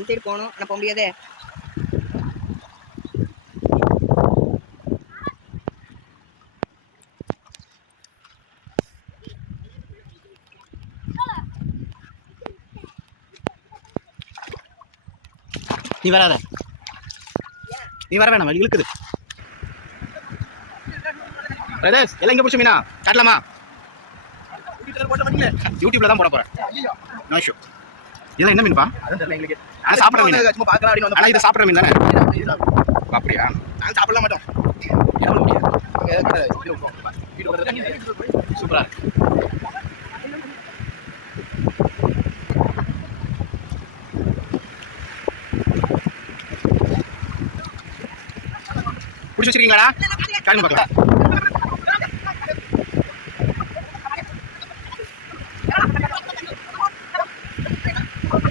அந்த சைடு போகணும், ஆனால் போக முடியாதே. நீ வராத, நீ வர வேணாம், வழி இழுக்குது. பிரதர்ஸ் எல்லாம் இங்கே பிடிச்ச மீனா காட்டலாமா? யூடியூப்ல தான் போட போறேன். No issue. இதெல்லாம் என்ன மீன்பா? ஆனால் சாப்பிட்ற மீன். ஆனால் இது சாப்பிட்ற மீன் தானே? அப்படியா? நான் சாப்பிடலாம் மாட்டோம். சூப்பரா இருக்கு. பிடிச்சி வச்சிருக்கீங்களா? காட்டுங்க பார்க்கலாம்.